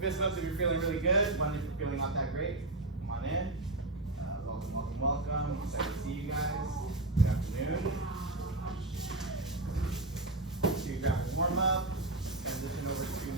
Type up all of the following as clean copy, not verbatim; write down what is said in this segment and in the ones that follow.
fist bumps if you're feeling really good. One if you're feeling not that great. Come on in. Welcome, welcome, welcome. Excited to see you guys. Good afternoon. So you grab a warm up. Transition over to the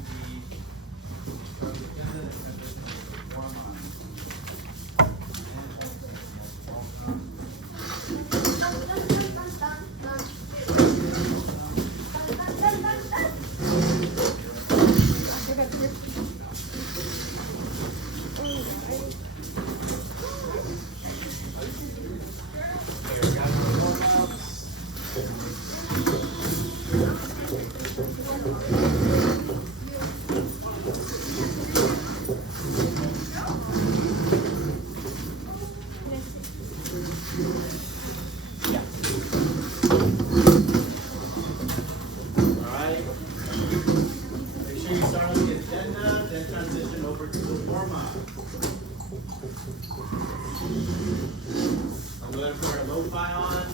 agenda. And transition over to warm up. I'm going to put our lo-fi on.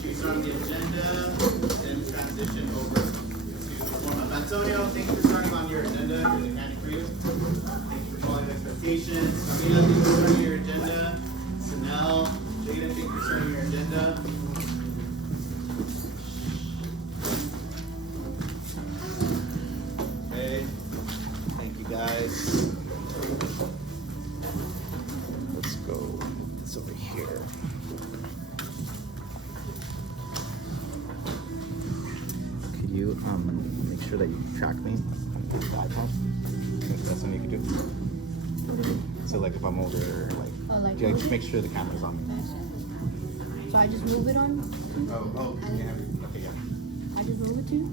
She's on the agenda, then transition over to warm-up. Antonio, thank you for starting on your agenda. Here's a candy for you. Thank you for following expectations. Amina, thank you for starting your agenda. Sanel, Jada, thank you for starting your agenda. Guys, let's go this over here. Could you make sure that you track me on the iPad? That's something you could do. So like if I'm over, like yeah, just make sure the camera's on me. So I just move it on? Oh, yeah. Okay, yeah. I just move it too?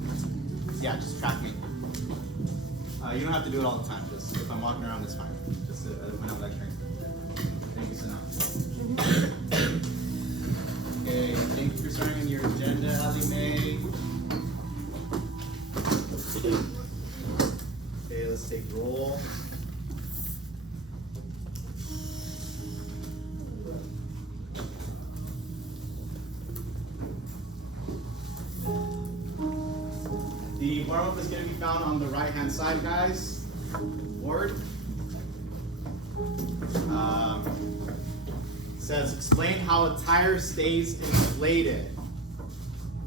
Yeah, just track me. You don't have to do it all the time. Just if I'm walking around, it's fine. Just when I'm lecturing. Thank you so much. Okay, thank you for starting on your agenda, Ali May. Okay, let's take roll. The warm-up is going to be found on the right-hand side, guys. Board. Says, explain how a tire stays inflated.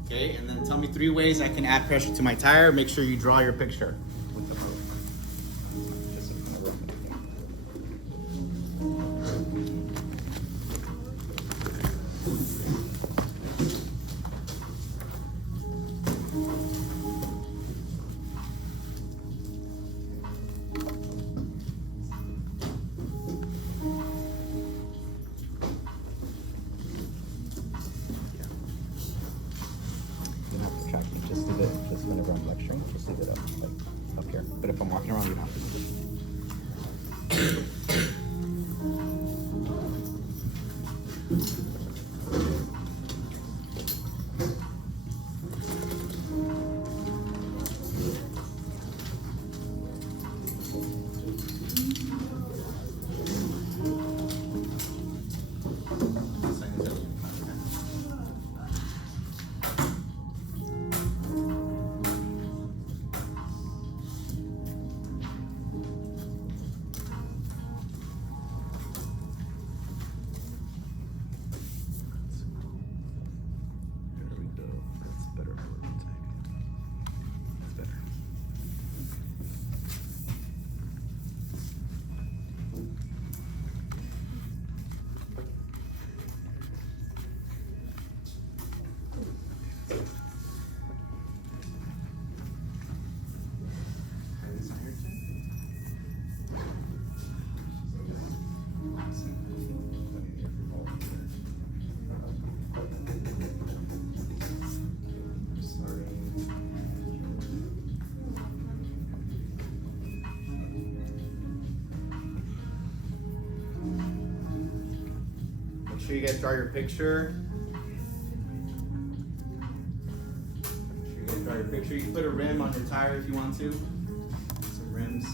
Okay, and then tell me 3 ways I can add pressure to my tire. Make sure you draw your picture. Just whenever I'm lecturing, just leave it up here. But if I'm walking around, you don't have to move it. Make sure you guys draw your picture. You can put a rim on your tire if you want to. Some rims.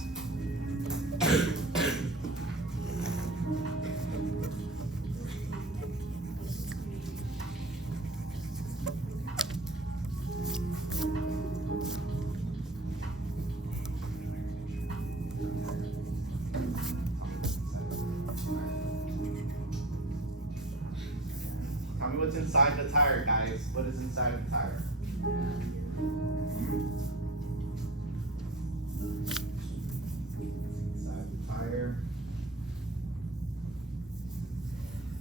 me what's inside the tire, guys. What is inside the tire? Inside the tire.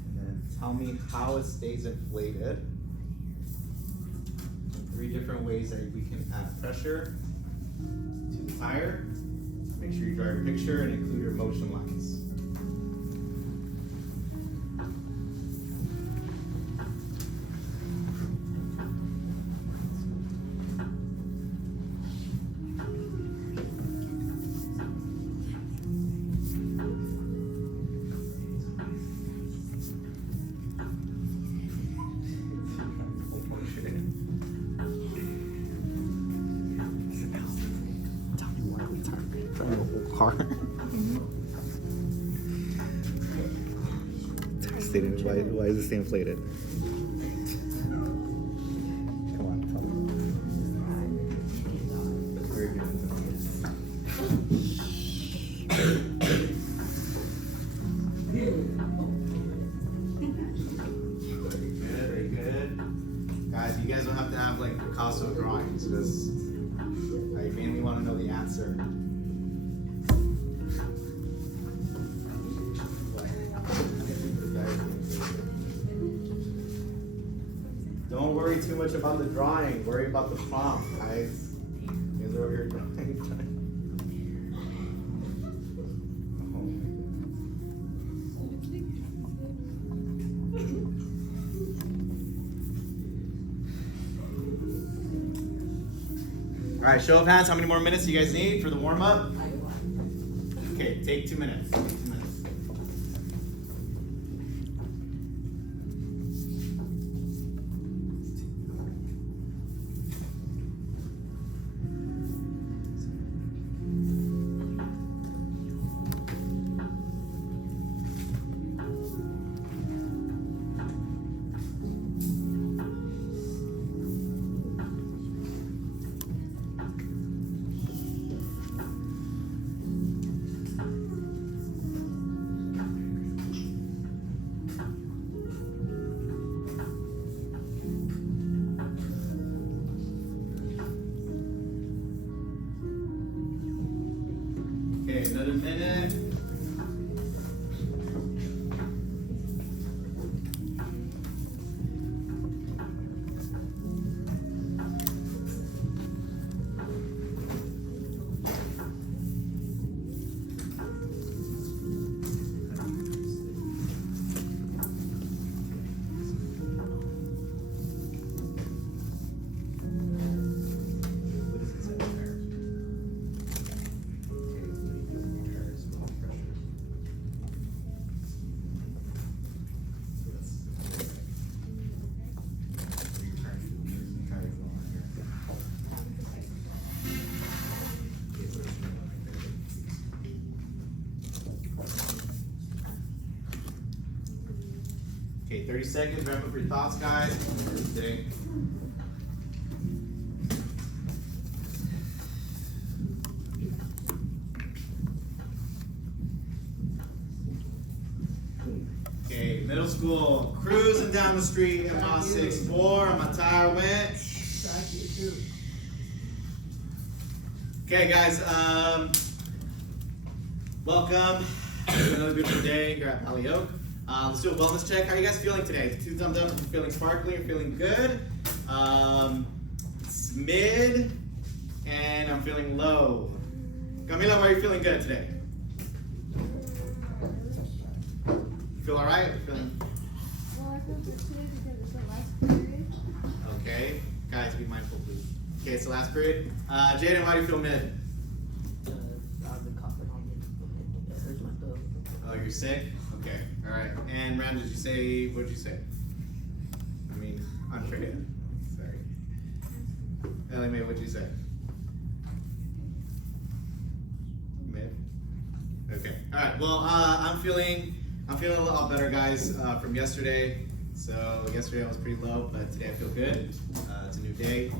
And then tell me how it stays inflated. 3 different ways that we can add pressure to the tire. Make sure you draw your picture and include your motion lines. Car. Why is this inflated? Come on, tell me. Very good. Guys, you guys don't have to have like Picasso drawings because I mainly want to know the answer. Don't worry too much about the drawing. Worry about the prompt, guys. You guys are over here drawing. All right, show of hands. How many more minutes do you guys need for the warm up? Okay, take 2 minutes. Take 2 minutes. Okay, another minute. Okay, 30 seconds, wrap up your thoughts, guys. Today. Okay, middle school, cruising down the street at mile 6-4, my tire went. Okay, guys, welcome to another beautiful day here at Valley Oak. Let's do a wellness check. How are you guys feeling today? 2 thumbs up if you're feeling sparkly, you're feeling good. It's mid, and I'm feeling low. Camila, why are you feeling good today? You feel alright? Feeling... Well, I feel good today because it's the last period. Okay. Guys, be mindful, please. Okay, it's the last period. Jaden, why do you feel mid? I've been coughing all day. It hurts my throat. Oh, you're sick? Okay, alright. And Ram, did you say, what did you say? I mean, unfair. Sorry. Ellie Mae, what did you say? Mid? Okay, alright. Well, I'm feeling a lot better, guys, from yesterday. So yesterday I was pretty low, but today I feel good. It's a new day.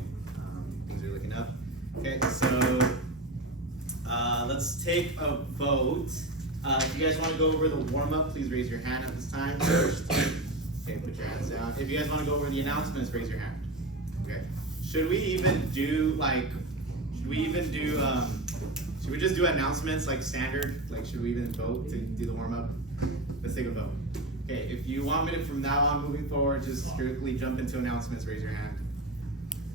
Things are looking up. Okay, so let's take a vote. If you guys want to go over the warm-up, please raise your hand at this time. Okay, put your hands down. If you guys want to go over the announcements, raise your hand. Okay. Should we even do should we just do announcements like standard? Like, should we even vote to do the warm up? Let's take a vote. Okay, if you want me to, from now on moving forward, just strictly jump into announcements, raise your hand.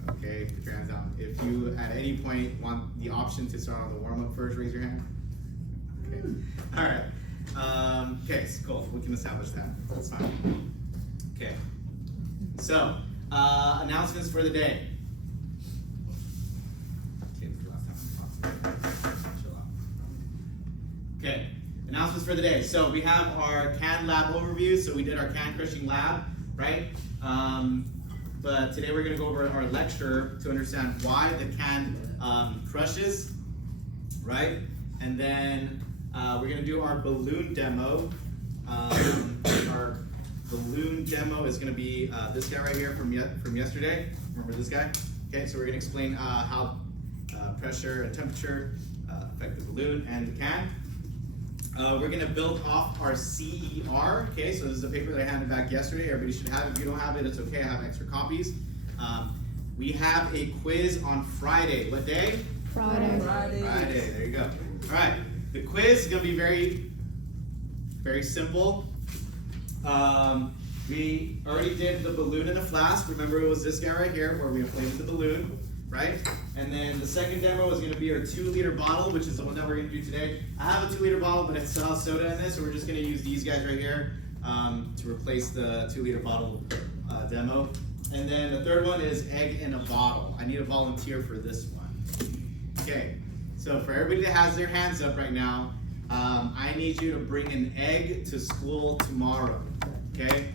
Okay, put your hands down. If you at any point want the option to start on the warm up first, raise your hand. Okay. All right. Okay, so cool. We can establish that. That's fine. Okay. So, announcements for the day. Okay, announcements for the day. So we have our can lab overview. So we did our can crushing lab, right? But today we're going to go over our lecture to understand why the can crushes, right? And then we're going to do our balloon demo. Our balloon demo is going to be this guy right here from yesterday. Remember this guy? Okay, so we're going to explain how pressure and temperature affect the balloon and the can. We're going to build off our CER. Okay, so this is a paper that I handed back yesterday. Everybody should have it. If you don't have it, it's okay. I have extra copies. We have a quiz on Friday. What day? Friday. Friday. There you go. All right. The quiz is going to be very, very simple. We already did the balloon in a flask. Remember, it was this guy right here where we inflated the balloon, right? And then the second demo is going to be our 2-liter bottle, which is the one that we're going to do today. I have a 2-liter bottle, but it still has soda in this, so we're just going to use these guys right here to replace the 2-liter bottle demo. And then the third one is egg in a bottle. I need a volunteer for this one. Okay, so for everybody that has their hands up right now, I need you to bring an egg to school tomorrow, okay?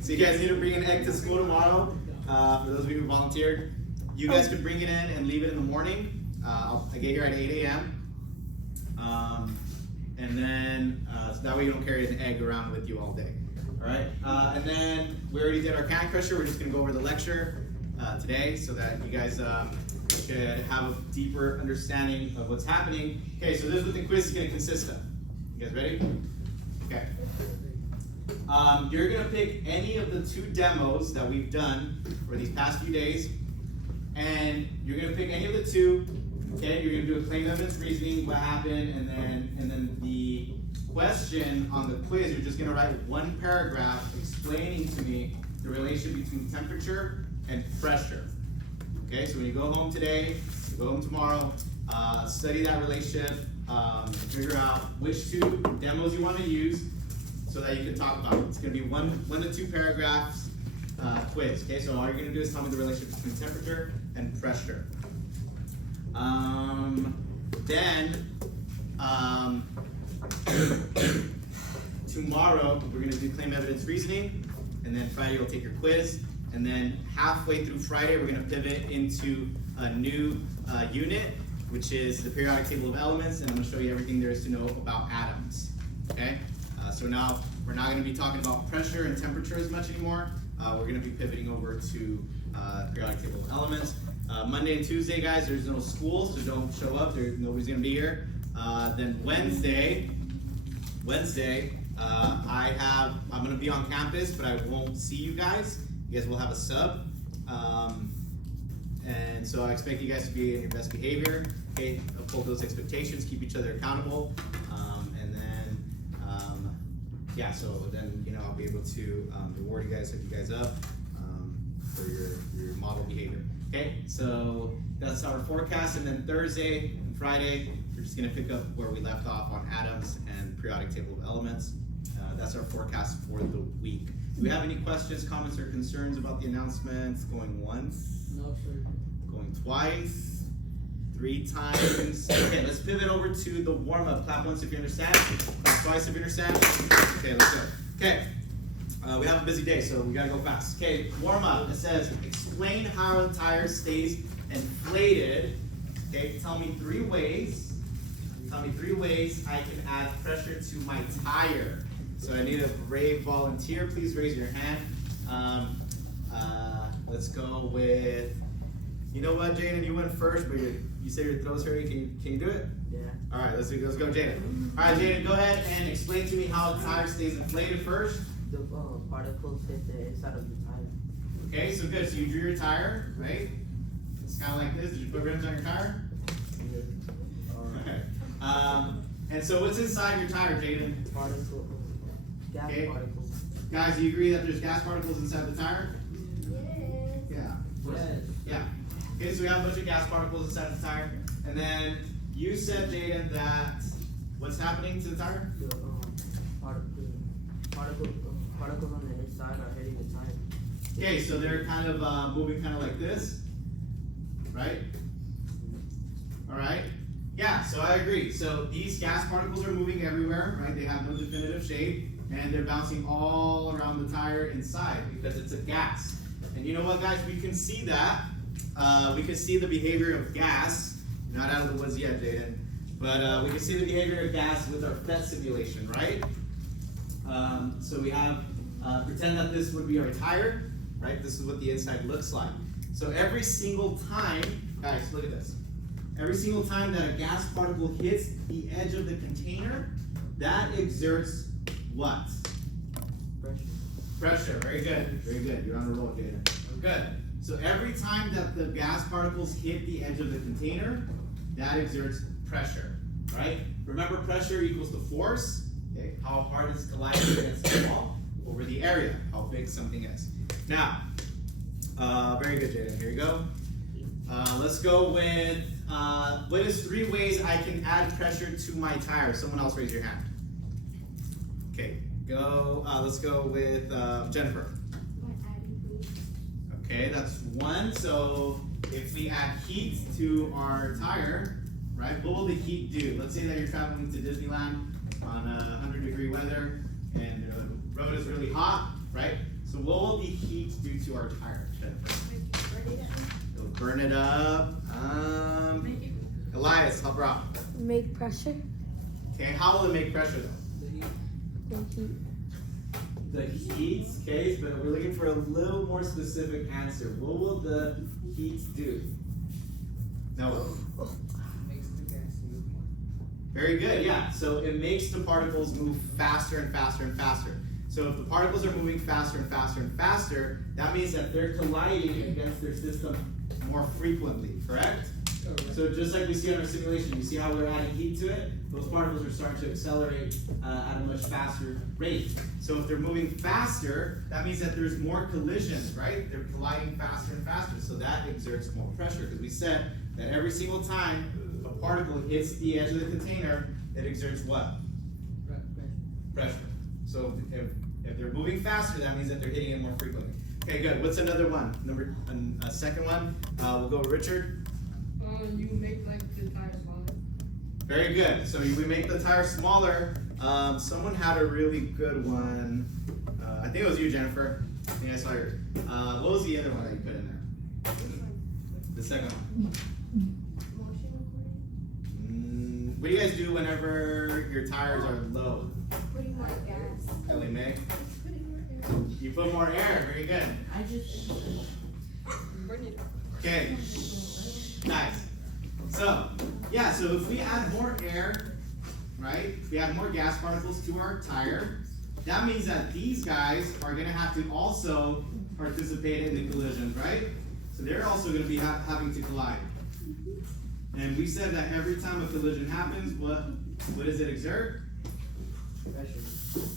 So you guys need to bring an egg to school tomorrow. For those of you who volunteered, you guys could bring it in and leave it in the morning. I get here at 8 a.m. And then, so that way you don't carry an egg around with you all day. All right, and then we already did our can crusher. We're just gonna go over the lecture today so that you guys could have a deeper understanding of what's happening. Okay, so this is what the quiz is gonna consist of. You guys ready? Okay. You're gonna pick any of the 2 demos that we've done for these past few days, and you're gonna pick any of the 2. Okay, you're gonna do a claim evidence reasoning, what happened, and then the question on the quiz, you're just gonna write 1 paragraph explaining to me the relationship between temperature and pressure. Okay, so when you go home today, you go home tomorrow, study that relationship, figure out which 2 demos you want to use so that you can talk about it. It's gonna be 1 to 2 paragraphs quiz. Okay, so all you're gonna do is tell me the relationship between temperature and pressure. Tomorrow we're going to do claim evidence reasoning, and then Friday we'll take your quiz, and then halfway through Friday we're going to pivot into a new unit, which is the periodic table of elements, and I'm going to show you everything there is to know about atoms. Okay, so now we're not going to be talking about pressure and temperature as much anymore. We're going to be pivoting over to periodic table of elements. Monday and Tuesday, guys, there's no school, so don't show up. Nobody's gonna be here. Then Wednesday, I'm gonna be on campus, but I won't see you guys. You guys will have a sub, and so I expect you guys to be in your best behavior. Okay, uphold those expectations, keep each other accountable, and then yeah. So then I'll be able to reward you guys, set you guys up for your model behavior. Okay, so that's our forecast, and then Thursday and Friday, we're just gonna pick up where we left off on atoms and periodic table of elements. That's our forecast for the week. Do we have any questions, comments, or concerns about the announcements? Going once? No, sir. Going twice? 3 times? Okay, let's pivot over to the warm-up. Clap once if you understand. Clap twice if you understand. Okay, let's go. Okay. We have a busy day, so we gotta go fast. Okay, warm up. It says, explain how a tire stays inflated. Okay, tell me 3 ways. Tell me 3 ways I can add pressure to my tire. So I need a brave volunteer. Please raise your hand. Let's go with, you know what, Jaden, you went first, but you said your throat's hurting. Can you do it? Yeah. All right, let's go, Jaden. All right, Jaden, go ahead and explain to me how a tire stays inflated first. The particles hit the inside of the tire. Okay, so good. So you drew your tire, right? It's kind of like this. Did you put rims on your tire? Okay. And so what's inside your tire, Jaden? Particle, gas Okay. particles. Guys, do you agree that there's gas particles inside the tire? Yes. Yeah. Yes. Yeah. Okay, so we have a bunch of gas particles inside the tire. And then you said, Jaden, that what's happening to the tire? The particles on the inside are hitting the tire. Okay, so they're kind of moving kind of like this, right? All right. Yeah, so I agree. So these gas particles are moving everywhere, right? They have no definitive shape, and they're bouncing all around the tire inside because it's a gas. And you know what, guys? We can see that. We can see the behavior of gas. Not out of the woods yet, Jaden. But we can see the behavior of gas with our PhET simulation, right? So we have, pretend that this would be our tire, right? This is what the inside looks like. So every single time, guys, look at this. Every single time that a gas particle hits the edge of the container, that exerts what? Pressure. Pressure. Very good. Very good. You're on a roll, Jaden. Good. So every time that the gas particles hit the edge of the container, that exerts pressure, right? Remember, pressure equals the force, okay? How hard it's colliding against the wall over the area, how big something is. Now, very good, Jaden. Here you go. Let's go with, what is 3 ways I can add pressure to my tire? Someone else raise your hand. Okay, go, let's go with Jennifer. Okay, that's 1. So if we add heat to our tire, right, what will the heat do? Let's say that you're traveling to Disneyland on 100-degree weather and the road is really hot, right? So what will the heat do to our tire, Jennifer? It'll burn it up. Elias, help her out. Make pressure. Okay, how will it make pressure though? The heat. The heat, okay, but we're looking for a little more specific answer. What will the heat do? No. Makes the gas move more. Very good, yeah. So it makes the particles move faster and faster and faster. So if the particles are moving faster and faster and faster, that means that they're colliding against their system more frequently, correct? So just like we see on our simulation, you see how we're adding heat to it? Those particles are starting to accelerate at a much faster rate. So if they're moving faster, that means that there's more collisions, right? They're colliding faster and faster, so that exerts more pressure, because we said that every single time a particle hits the edge of the container, it exerts what? Pressure. So if they're moving faster, that means that they're hitting it more frequently. Okay, good. What's another one? A second one. We'll go with Richard. You make like the tire smaller. Very good. So we make the tire smaller. Someone had a really good one. I think it was you, Jennifer. I think I saw yours. What was the other one that you put in there? The second one. Motion recording. What do you guys do whenever your tires are low? Putting more gas. Ellie Mae? Putting more gas. You put more air. Very good. I just. Okay. Nice. So, yeah, so if we add more air, right, if we add more gas particles to our tire, that means that these guys are going to have to also participate in the collisions, right? So they're also going to be having to collide. And we said that every time a collision happens, what does it exert? Pressure.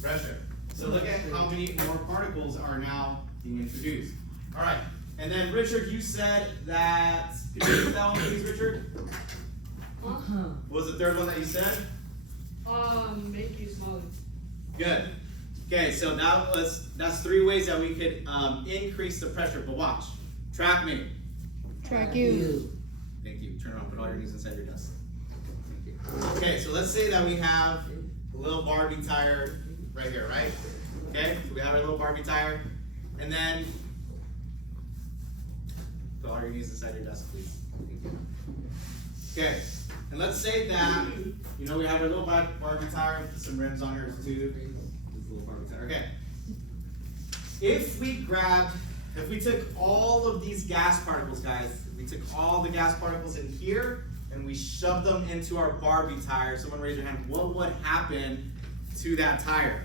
Pressure. So look at how many more particles are now being introduced. All right. And then Richard, you said that, could you repeat that one please, Richard? What was the third one that you said? Make you smaller. Good. Okay, so now that's 3 ways that we could increase the pressure, but watch. Track me. Track you. Thank you. Turn around, put all your knees inside your desk. Thank you. Okay, so let's say that we have a little Barbie tire right here, right? Okay, so we have our little Barbie tire, and then put all your knees inside your desk, please. Thank you. Okay, and let's say that, you know, we have our little Barbie tire with some rims on hers too. This little Barbie tire. Okay. If we took all of these gas particles, guys, if we took all the gas particles in here and we shoved them into our Barbie tire, someone raise your hand, what would happen to that tire?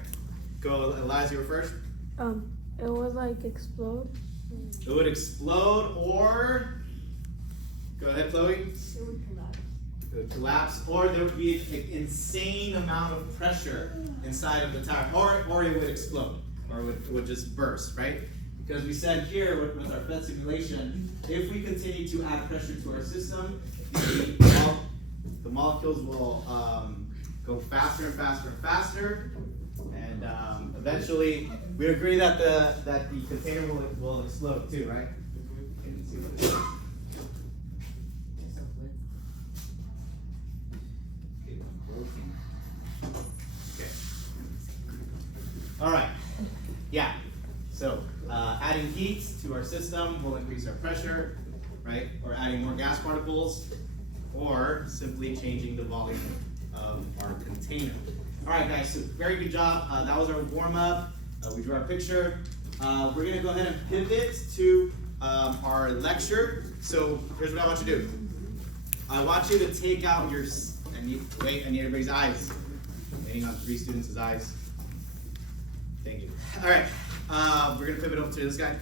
Go, Eliza, you were first. It would like explode. It would explode, or go ahead, Chloe. It would collapse. It would collapse, or there would be an insane amount of pressure inside of the tire, or it would explode, or it would just burst, right? Because we said here with our FET simulation, if we continue to add pressure to our system, the molecules will go faster and faster and faster, and eventually we agree that the container will explode too, right? Okay. All right. Yeah. So adding heat to our system will increase our pressure, right? Or adding more gas particles, or simply changing the volume of our container. All right, guys. So very good job. That was our warm up. We drew our picture. We're gonna go ahead and pivot to our lecture. So here's what I want you to do. I want you to take out your. I need everybody's eyes. Waiting on 3 students' eyes. Thank you. All right. We're gonna pivot over to this guy.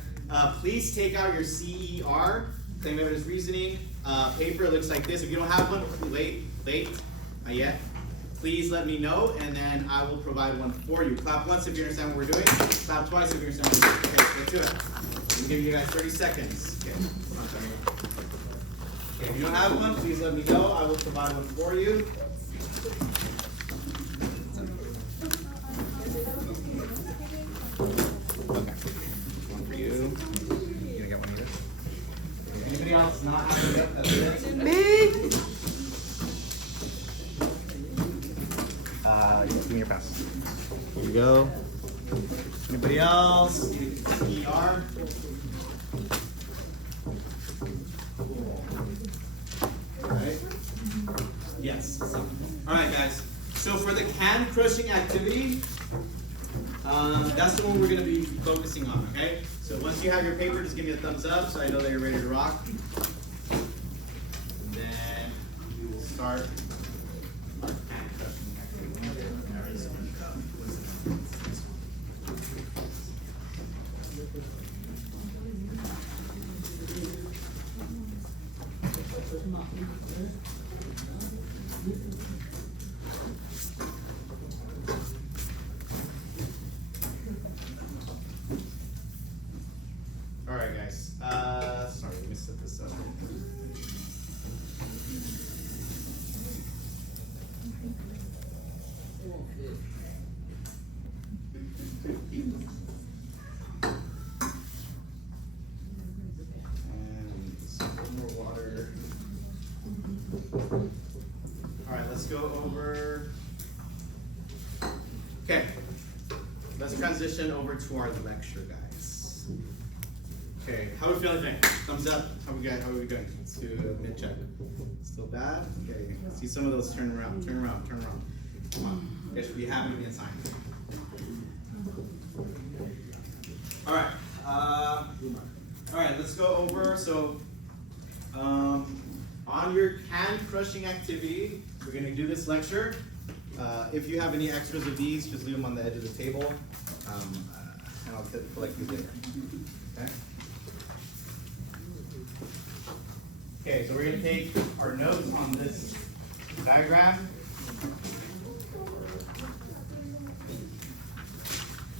Please take out your CER, claim evidence reasoning paper. It looks like this. If you don't have one, late, not yet. Please let me know, and then I will provide one for you. Clap once if you understand what we're doing. Clap twice if you understand what we're doing. Okay, let's do it. I'm giving you guys 30 seconds. Okay, come on, Tommy. Okay, if you don't have one, please let me know. I will provide one for you. Okay, one for you. You gonna get one either? Okay, anybody else not having it? That's it. Me? Give me your pass. Here you go. Anybody else? ER. Alright. Yes. Alright, guys. So for the can crushing activity, that's the one we're going to be focusing on, okay? So once you have your paper, just give me a thumbs up so I know that you're ready to rock. And then we will start our can crushing activity. All right, guys. Sorry, let me set this up. And some more water. All right, let's go over. Okay, let's transition over to our lecture, guys. Okay, how are we feeling today? Thumbs up. How are we going? Let's do a mid check. Still bad? Okay, see some of those turn around. Come on, you guys should be happy to be inside. All right. All right, let's go over. So, on your can crushing activity, we're going to do this lecture. If you have any extras of these, just leave them on the edge of the table, and I'll collect these later. Okay. Okay, so we're going to take our notes on this diagram.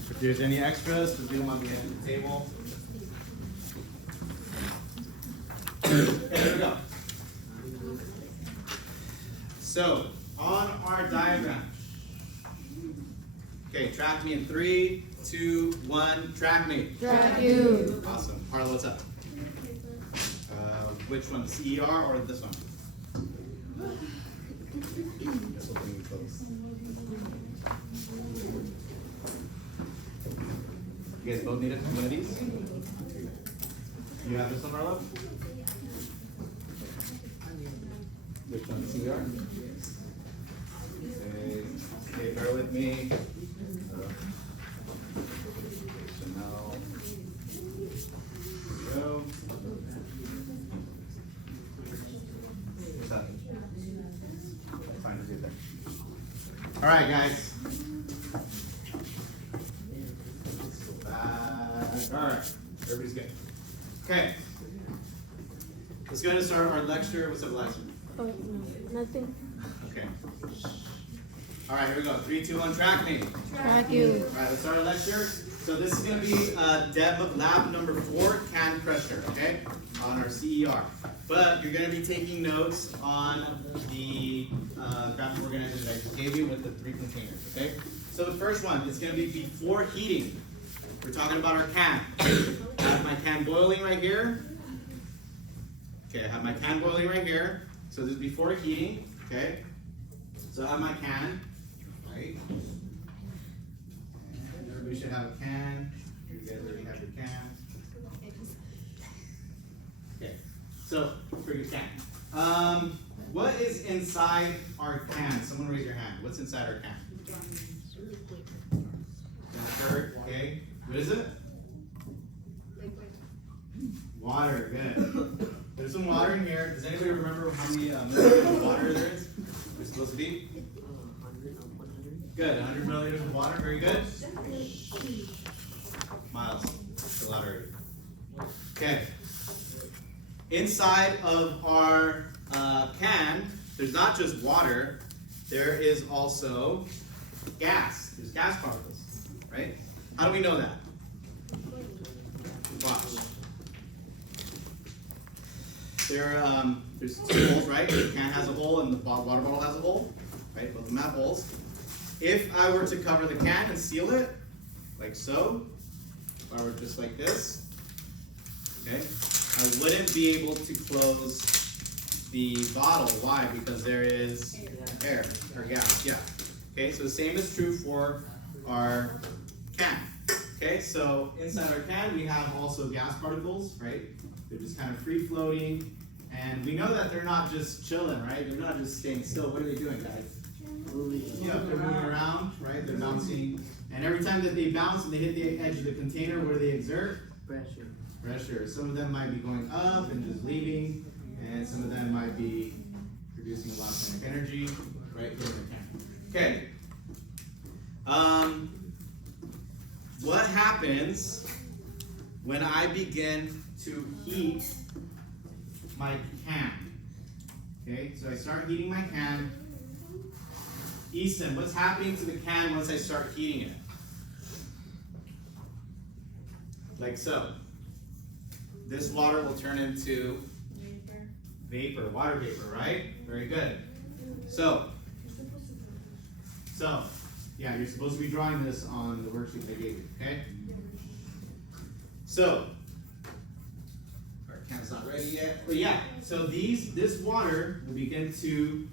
If there's any extras, just leave them on the edge of the table. Okay, here we go. So, on our diagram. Okay, track me in 3, 2, 1. Track me. Track you. Awesome. Harlow, what's up? Which one, CER or this one? This will bring you close. You guys both need one of these? You have this one, Harlow? Which one, CER? Okay, bear with me. Chanel. Here we go. All right, guys. Alright, everybody's good. Okay. Let's go ahead and start our lecture. What's up, Alexa? Oh, no, nothing. Okay. Alright, here we go. 3, 2, 1, track me. Track you. Alright, let's start our lecture. So this is going to be Deb lab number 4, can pressure, okay? On our CER. But you're going to be taking notes on the graphic organizer that I gave you with the 3 containers, okay? So the first one is going to be before heating. We're talking about our can. I have my can boiling right here. Okay, I have my can boiling right here. So this is before heating, okay? So I have my can, right? And everybody should have a can. You guys already have your can. Okay, so for your can. What is inside our can? Someone raise your hand. What's inside our can? Vinegar, okay. What is it? Water, good. There's some water in here. Does anybody remember how many milliliters of water there is? There's supposed to be? 100. Good, 100 milliliters of water, very good. Miles, still louder. Okay. Inside of our can, there's not just water, there is also gas. There's gas particles, right? How do we know that? Watch. There's 2 holes, right? The can has a hole and the water bottle has a hole, right? Both of them have holes. If I were to cover the can and seal it, like so, if I were just like this, okay, I wouldn't be able to close the bottle. Why? Because there is air or gas, yeah. Okay, so the same is true for our can. Okay, so inside our can we have also gas particles, right? They're just kind of free floating. And we know that they're not just chilling, right? They're not just staying still. What are they doing, guys? Yeah, they're moving around, right? They're bouncing. And every time that they bounce and they hit the edge of the container, what do they exert? Pressure. Pressure. Some of them might be going up and just leaving. And some of them might be producing a lot of kinetic energy right here in the can. Okay. What happens when I begin to heat my can? Okay, so I start heating my can. Easton, what's happening to the can once I start heating it? Like so. This water will turn into vapor, water vapor, right? Very good. So, yeah, you're supposed to be drawing this on the worksheet I gave you, okay? So, our can's not ready yet, but yeah, so this water will begin to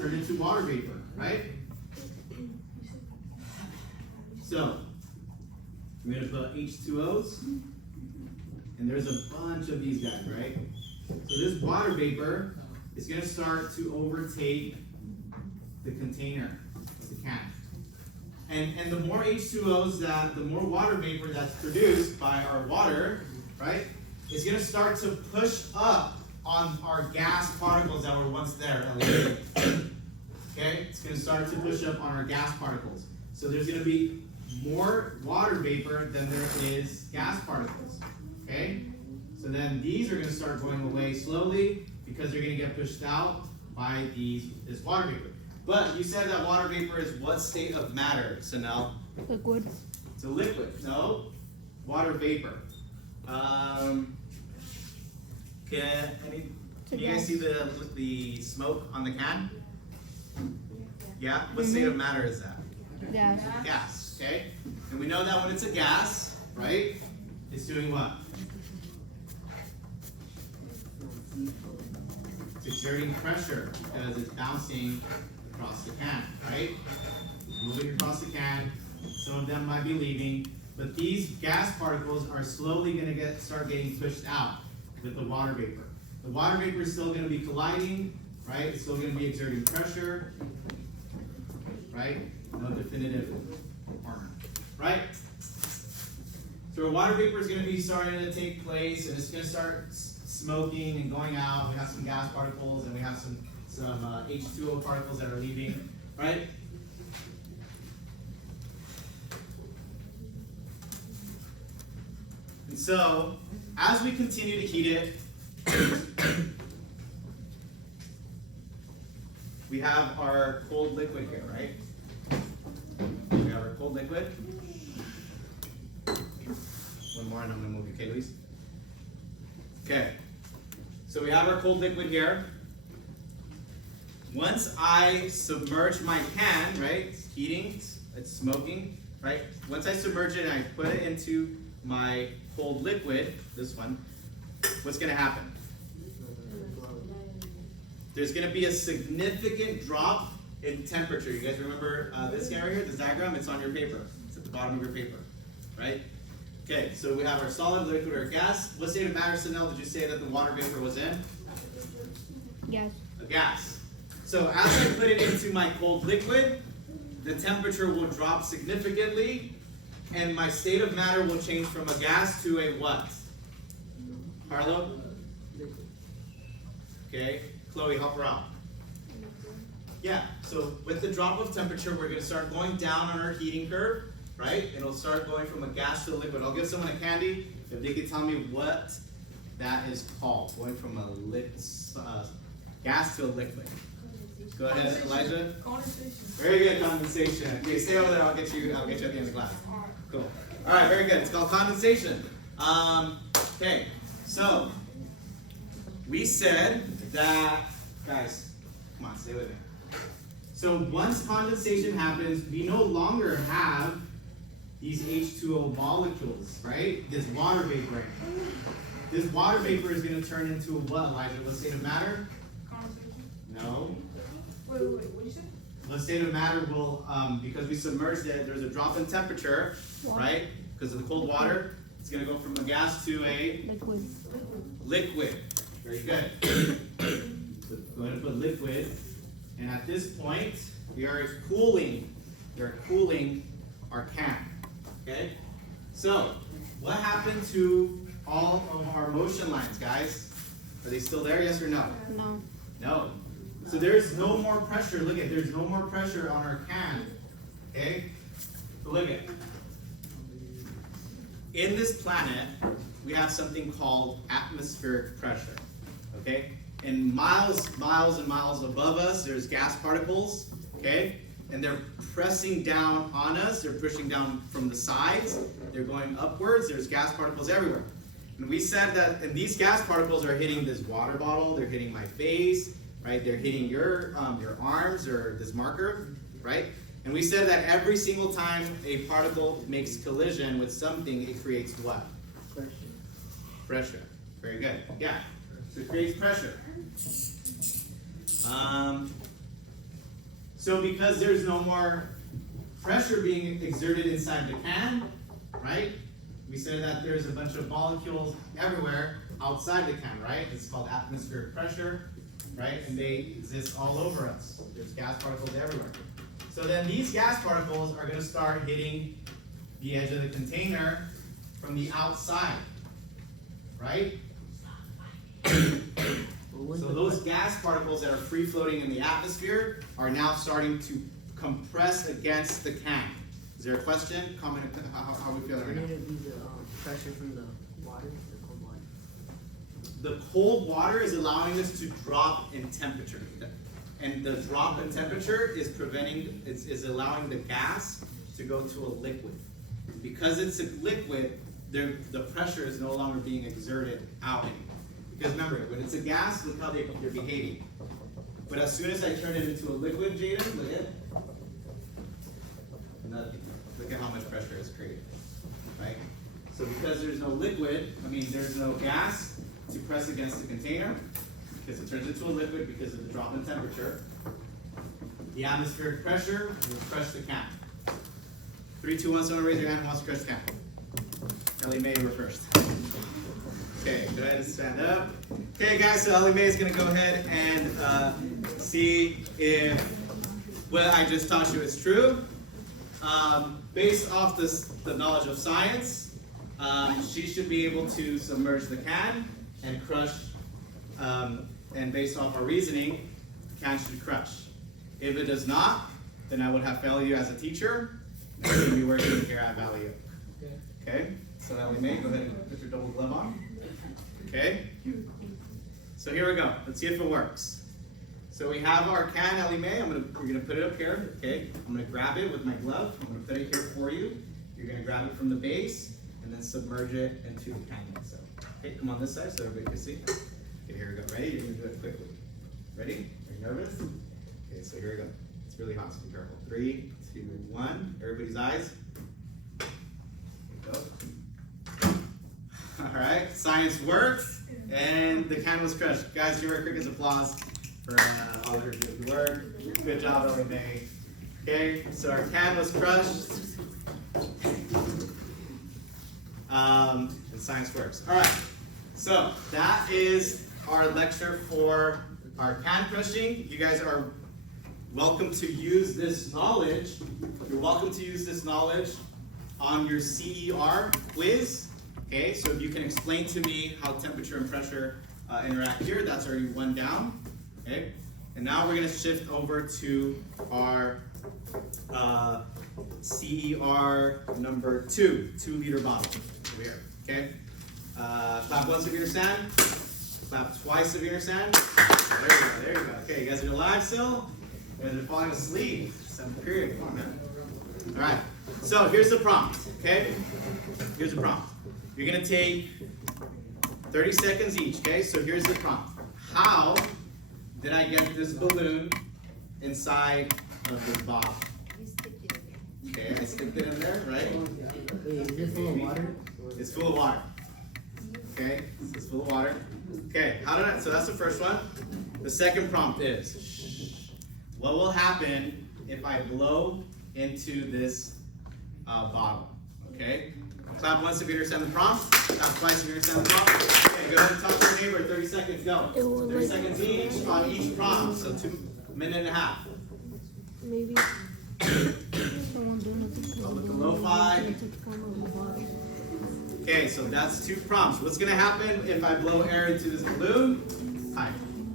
turn into water vapor, right? So, I'm going to put H2Os, and there's a bunch of these guys, right? So this water vapor is going to start to overtake the container of the can. And the more H2Os the more water vapor that's produced by our water, right, is going to start to push up on our gas particles that were once there. Okay, it's going to start to push up on our gas particles. So there's going to be more water vapor than there is gas particles. Okay, so then these are going to start going away slowly because they're going to get pushed out by this water vapor. But you said that water vapor is what state of matter, Sanel? Liquid. It's a liquid. No, water vapor. Can you guys see the smoke on the can? Yeah. What state of matter is that? Yeah. Gas. Okay. And we know that when it's a gas, right? It's doing what? It's exerting pressure because it's bouncing across the can, right? It's moving across the can. Some of them might be leaving, but these gas particles are slowly going to start getting pushed out with the water vapor. The water vapor is still going to be colliding, right? It's still going to be exerting pressure, right? No definitive formula, right? So our water vapor is going to be starting to take place, and it's going to start smoking and going out. We have some gas particles, and we have some H2O particles that are leaving, right? And so, as we continue to heat it, we have our cold liquid here, right? We have our cold liquid. One more and I'm going to move you, okay, Luis? Okay. So we have our cold liquid here. Once I submerge my can, right? It's heating, it's smoking, right? Once I submerge it and I put it into my cold liquid, this one, what's going to happen? There's going to be a significant drop in temperature. You guys remember this guy right here, this diagram? It's on your paper. It's at the bottom of your paper, right? Okay, so we have our solid, liquid, or gas. What state of matter, Sanel, did you say that the water vapor was in? Gas. A gas. So as I put it into my cold liquid, the temperature will drop significantly, and my state of matter will change from a gas to a what? Harlow? Okay, Chloe, help her out. Yeah, so with the drop of temperature, we're going to start going down on our heating curve, right? It'll start going from a gas to a liquid. I'll give someone a candy if they can tell me what that is called, going from a gas to a liquid. Go ahead, Elijah. Condensation. Very good, condensation. Okay, stay over there. I'll get you at the end of the class. Cool. All right, very good. It's called condensation. Okay, so we said that, guys, come on, stay with me. So once condensation happens, we no longer have these H2O molecules, right? This water vapor. This water vapor is going to turn into what, Elijah? What state of matter? Condensation. No. Wait, what did you say? The state of matter will, because we submerged it, there's a drop in temperature, right? Because of the cold water, it's going to go from a gas to a Liquid. liquid. Very good. So go ahead and put liquid. And at this point, we are cooling our can. Okay? So, what happened to all of our motion lines, guys? Are they still there, yes or no? No. No. So there's no more pressure. Look at, there's no more pressure on our can. Okay? So look at. In this planet, we have something called atmospheric pressure. Okay? And miles and miles above us, there's gas particles. Okay? And they're pressing down on us. They're pushing down from the sides. They're going upwards. There's gas particles everywhere. And we said that, and these gas particles are hitting this water bottle. They're hitting my face. Right? They're hitting your arms or this marker, right? And we said that every single time a particle makes collision with something, it creates what? Pressure. Pressure. Very good. Yeah. So it creates pressure. So because there's no more pressure being exerted inside the can, right? We said that there's a bunch of molecules everywhere outside the can, right? It's called atmospheric pressure. Right? And they exist all over us. There's gas particles everywhere. So then these gas particles are going to start hitting the edge of the container from the outside. Right? So those gas particles that are free floating in the atmosphere are now starting to compress against the can. Is there a question? Comment how we feeling right now? Wouldn't it be the pressure from the water, the cold water? The cold water is allowing us to drop in temperature. And the drop in temperature is is allowing the gas to go to a liquid. Because it's a liquid, the pressure is no longer being exerted out anymore. Because remember, when it's a gas, look how they're behaving. But as soon as I turn it into a liquid, Jaden, look at nothing. Look at how much pressure is created. Right? So because there's no liquid, there's no gas to press against the container, because it turns into a liquid because of the drop in temperature. The atmospheric pressure will crush the can. 3, 2, 1, someone raise your hand who wants to crush the can. Ellie Mae, you were first. Okay, go ahead and stand up. Okay, guys, so Ellie Mae is going to go ahead and see if what I just taught you is true. Based off the knowledge of science, she should be able to submerge the can and crush, and based off our reasoning, the can should crush. If it does not, then I would have failed you as a teacher, and I would be working here at Valley Oak. Okay? So So Ellie Mae, go ahead and put your double glove on. Okay. So here we go. Let's see if it works. So we have our can, Ellie Mae. We're gonna put it up here. Okay. I'm gonna grab it with my glove. I'm gonna put it here for you. You're gonna grab it from the base and then submerge it into the can. So, okay, come on this side so everybody can see. Okay, here we go. Ready? You're gonna do it quickly. Ready? Are you nervous? Okay, so here we go. It's really hot, so be careful. 3, 2, 1. Everybody's eyes. Here we go. All right, science works, and the can was crushed. Guys, give her a quick applause for all of her good work. Good job, Ellie Mae. Okay, so our can was crushed. And science works. All right, so that is our lecture for our can crushing. You guys are welcome to use this knowledge. You're welcome to use this knowledge on your CER quiz. Okay, so if you can explain to me how temperature and pressure interact here, that's already 1 down. Okay, and now we're going to shift over to our CER number 2, 2-liter bottle over here. Okay, clap once if you understand. Clap twice if you understand. There you go. There you go. Okay, you guys are alive still? You guys are falling asleep. 7th period. Come on, man. All right. So here's the prompt. Okay. Here's the prompt. You're gonna take 30 seconds each. Okay. So here's the prompt. How did I get this balloon inside of this bottle? You stick it in there. Okay, I sticked it in there, right? Wait, is this full of water? It's full of water. Okay, it's full of water. Okay, so that's the first one. The second prompt is, what will happen if I blow into this bottle? Okay, clap once if you understand the prompt. Clap twice if you understand the prompt. Okay, go ahead and talk to your neighbor. 30 seconds, go. 30 seconds each on each prompt, so 2.5 minutes. Maybe someone doing it. With the lo-fi. Okay, so that's 2 prompts. What's gonna happen if I blow air into this balloon? Hi.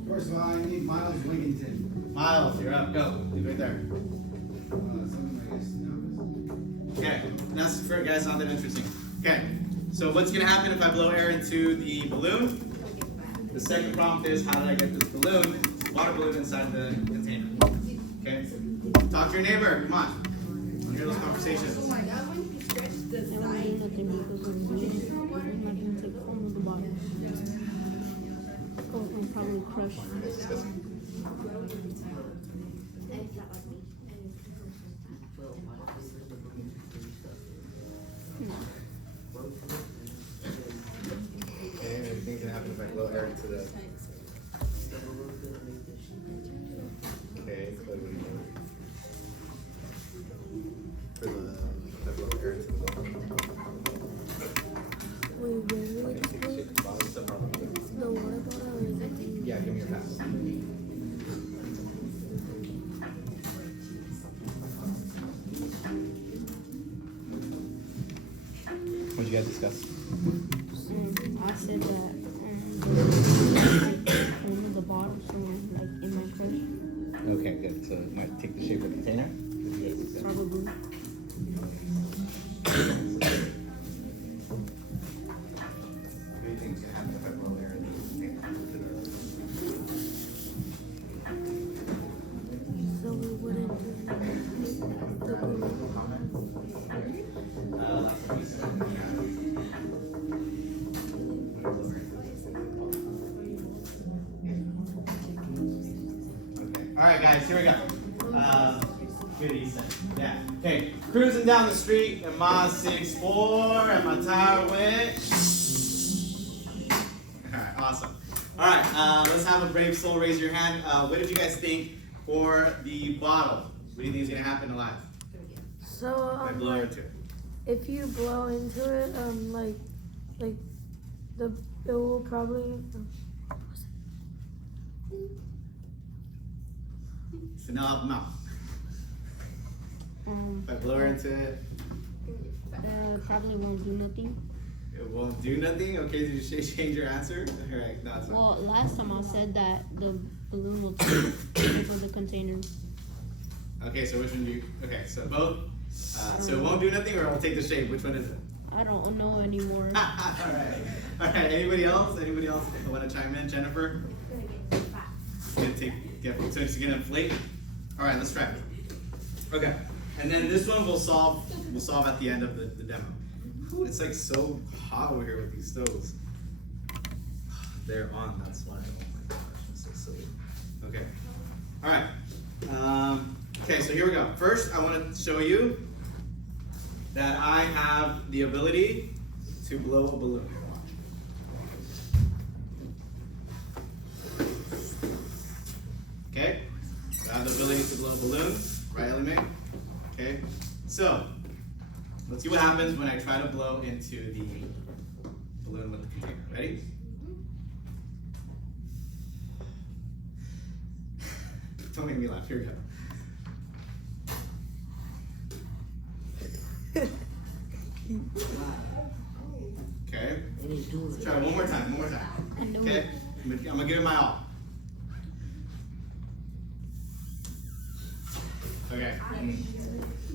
First of all, I need Miles Wigington. Miles, you're up. Go. Leave it right there. Something like this. Okay, that's for guys not that interesting. Okay, so what's gonna happen if I blow air into the balloon? The second prompt is, how did I get this balloon, water balloon, inside the container? Okay, talk to your neighbor. Come on. I wanna hear those conversations. Oh my god, when you stretch the I won't do nothing because of the I'm not gonna take one of the bottom. Oh, I'm probably crushed. Okay, anything's gonna happen if I blow air into the. Okay, so what do you do? For the, if I blow air into the bottom. Wait, where is Okay, take a shake the bottom stuff off. the water bottle or is it the... Yeah, give me your pass. What'd you guys discuss? I said that only the bottom, so like in my crush, Okay, good. So it might take the shape of the container? What'd you guys discuss? probably. What do you think is gonna happen if I blow air into the container? So we wouldn't do the balloon. That's what he said. Okay. All right, guys, here we go. Good, Ethan. Yeah. Okay, cruising down the street in my 6'4", and my tire went. All right, awesome. All right, let's have a brave soul raise your hand. What did you guys think for the bottle? What do you think is gonna happen alive? So If I blow air into it. if you blow into it, like it will probably. So now up mouth. If I blow air into it, It probably won't do nothing. it won't do nothing. Okay, did you change your answer? All right, no, it's not. Well, last time I said that the balloon will take over the container. Okay, so which one do you? Okay, so both. So it won't do nothing, or it'll take the shape. Which one is it? I don't know anymore. All right. All right. Anybody else? Anybody else want to chime in? Jennifer? So it's gonna inflate. All right, let's try it. Okay. And then this one we'll solve at the end of the demo. Whew, it's like so hot over here with these stoves. They're on, that's why. Oh my gosh, I'm so silly. Okay. All right. Okay, so here we go. First, I want to show you that I have the ability to blow a balloon. Okay? So I have the ability to blow a balloon, right, Ellie Mae? Okay? So, let's see what happens when I try to blow into the balloon with the container. Ready? Don't make me laugh. Here we go. Okay. Let's try it one more time. One more time. Okay. I'm gonna give it my all. Okay.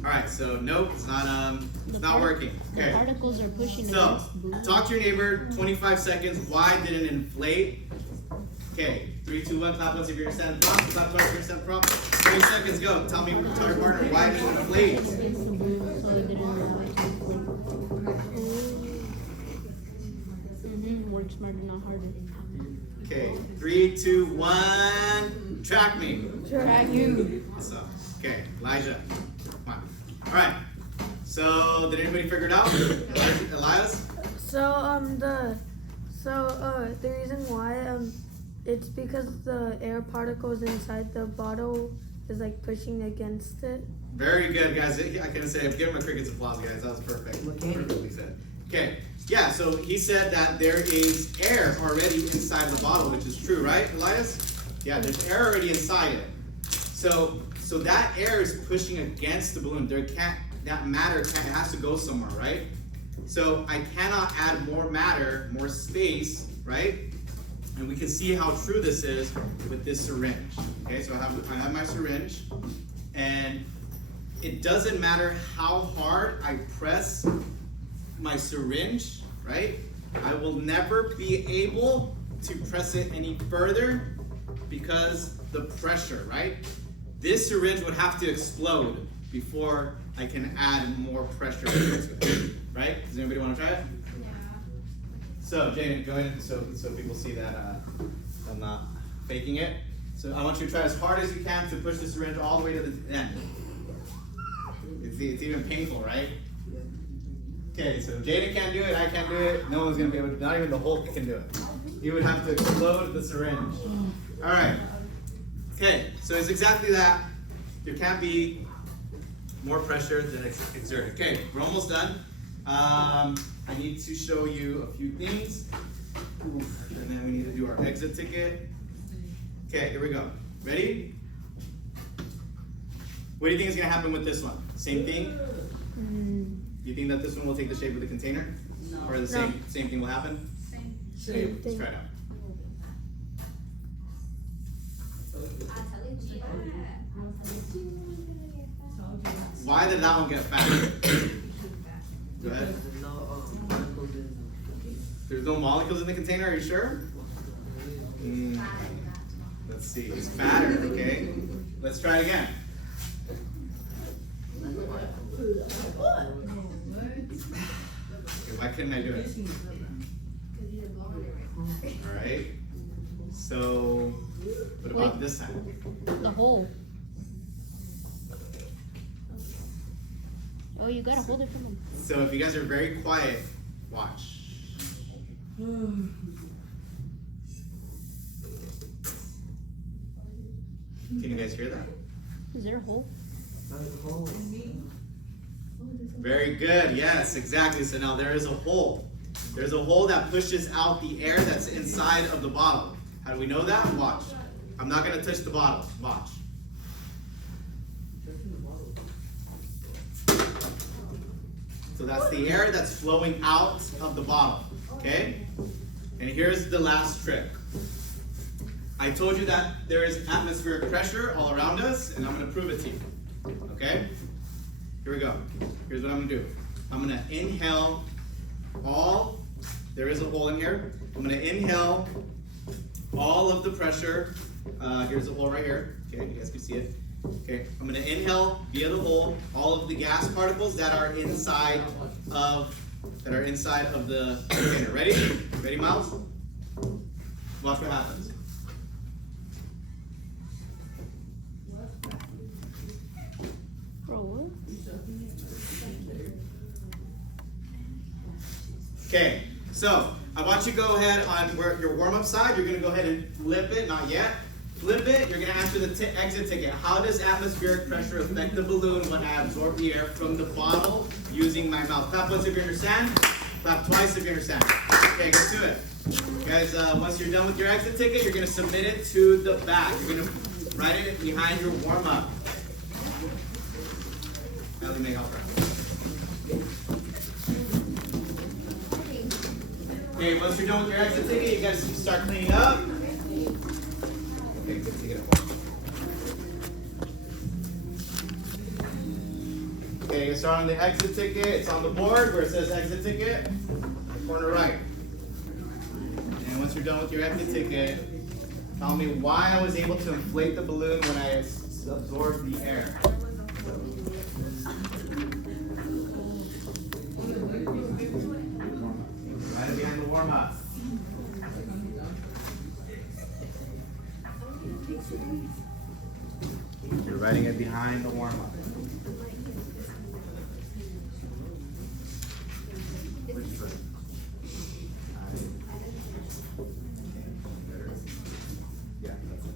All right. So nope, it's not working. The Okay. particles are pushing So against the balloon. talk to your neighbor. 25 seconds. Why didn't it inflate? Okay. 3, 2, 1. Clap once if you're standing prompt. Clap twice if you're standing prompt. 30 seconds. Go. Tell your partner why didn't it inflate. Against the balloon, so it didn't allow it to inflate. Work smarter, not harder. Okay. 3, 2, 1. Track me. Track you. Awesome. Okay, Elijah. Come on. All right. So, did anybody figure it out? Elias? The reason why it's because the air particles inside the bottle is like pushing against it. Very good, guys. I can say, give him a cricket's applause, guys. That was perfect. Perfectly said. Okay. Yeah, so he said that there is air already inside the bottle, which is true, right, Elias? Yeah, there's air already inside it. So that air is pushing against the balloon. That matter it has to go somewhere, right? So I cannot add more matter, more space, right? And we can see how true this is with this syringe. Okay, so I have my syringe, and it doesn't matter how hard I press my syringe, right? I will never be able to press it any further because the pressure, right? This syringe would have to explode before I can add more pressure to it, right? Does anybody want to try it? Yeah. So, Jaden, go ahead so people see that I'm not faking it. So I want you to try as hard as you can to push the syringe all the way to the end. It's even painful, right? Okay, so Jaden can't do it, I can't do it, no one's gonna be able to, not even the Hulk can do it. You would have to explode the syringe. Alright. Okay, so it's exactly that. There can't be more pressure than exerted. Okay, we're almost done. I need to show you a few things. Oof, and then we need to do our exit ticket. Okay, here we go. Ready? What do you think is gonna happen with this one? Same thing? You think that this one will take the shape of the container? No. Or the same thing will happen? Same. Let's try it out. Why did that one get fatter? Go ahead. There's no molecules in the container, are you sure? Let's see, it's fatter, okay? Let's try it again. Okay, why couldn't I do it? Alright. So, what about this time? The hole. Oh, you gotta hold it from them. So if you guys are very quiet, watch. Can you guys hear that? Is there a hole? Very good, yes, exactly. So now there is a hole. There's a hole that pushes out the air that's inside of the bottle. How do we know that? Watch. I'm not gonna touch the bottle, watch. So that's the air that's flowing out of the bottle, okay? And here's the last trick. I told you that there is atmospheric pressure all around us, and I'm gonna prove it to you, okay? Here we go. Here's what I'm gonna do. I'm gonna inhale there is a hole in here. I'm gonna inhale all of the pressure. Here's a hole right here. Okay, you guys can see it. Okay, I'm gonna inhale via the hole all of the gas particles that are inside of the container. Ready? Ready, Miles? Watch what happens. Bro, what? Okay, so I want you to go ahead on your warm-up side. You're gonna go ahead and flip it, not yet. Flip it, you're gonna answer the exit ticket. How does atmospheric pressure affect the balloon when I absorb the air from the bottle using my mouth? Clap once if you understand. Clap twice if you understand. Okay, get to it. Guys, once you're done with your exit ticket, you're gonna submit it to the back. You're gonna write it behind your warm-up. Ellie may help her. Okay, once you're done with your exit ticket, you guys can start cleaning up. Okay, good, take it up. Okay, you start on the exit ticket. It's on the board where it says exit ticket, corner right. And once you're done with your exit ticket, tell me why I was able to inflate the balloon when I absorbed the air. Right behind the warm-up. You're writing it behind the warm-up. Where'd you put it? Yeah, that's it.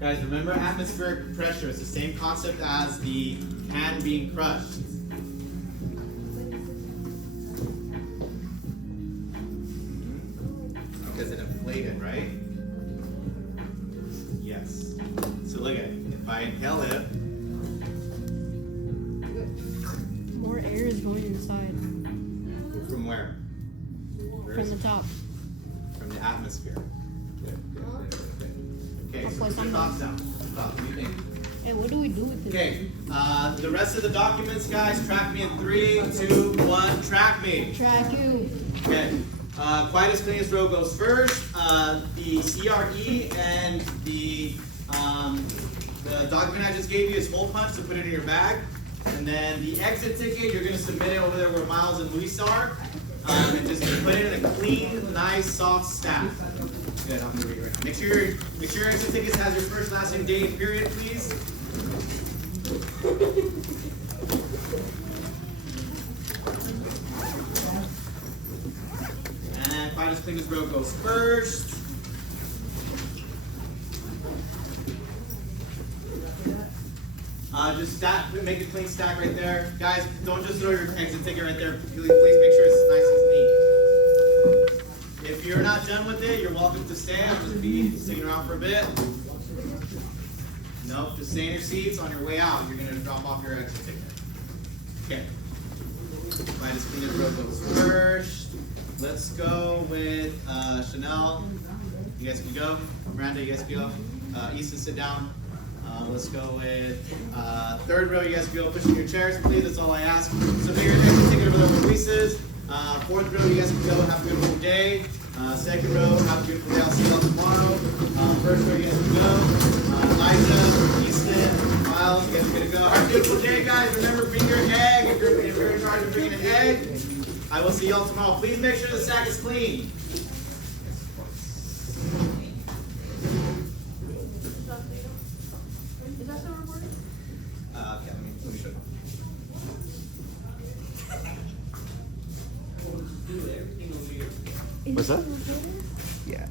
Guys, remember atmospheric pressure is the same concept as the can being crushed. Because it inflated, right? Yes. So look at it. If I inhale it, More air is going inside. from where? Where From is the it? top. From the atmosphere. Good. Okay, Of so course, put your I'm thoughts down. What do you think? Hey, what do we do with this? Okay, the rest of the documents, guys, track me in 3, 2, 1, track me. Track you. Okay, quietest, cleanest row goes first. The CRE and the document I just gave you is hole punch, so put it in your bag. And then the exit ticket, you're gonna submit it over there where Miles and Luis are. And just put it in a clean, nice, soft stack. Good, I'm gonna read it right now. Make sure your exit tickets has your first, last name, date, period, please. And quietest, cleanest row goes first. Just stack, make a clean stack right there. Guys, don't just throw your exit ticket right there. Please make sure it's nice and neat. If you're not done with it, you're welcome to stay. I'll just be sticking around for a bit. Nope, just stay in your seats. On your way out, you're gonna drop off your exit ticket. Okay. Minus clean row goes first. Let's go with Chanel. You guys can go. Miranda, you guys can go. Easton, sit down. Let's go with third row. You guys can go pushing your chairs, please. That's all I ask. So figure your exit ticket over there with Luis's. Fourth row, you guys can go. Have a beautiful day. Second row, have a beautiful day. I'll see you all tomorrow. First row, you guys can go. Elijah, Easton, Miles, you guys are gonna go. Have a beautiful day, guys. Remember, bring your egg. If you're in charge of bringing an egg, I will see you all tomorrow. Please make sure the sack is clean. Is that still recording? Okay, let me show you. What's that? Yeah.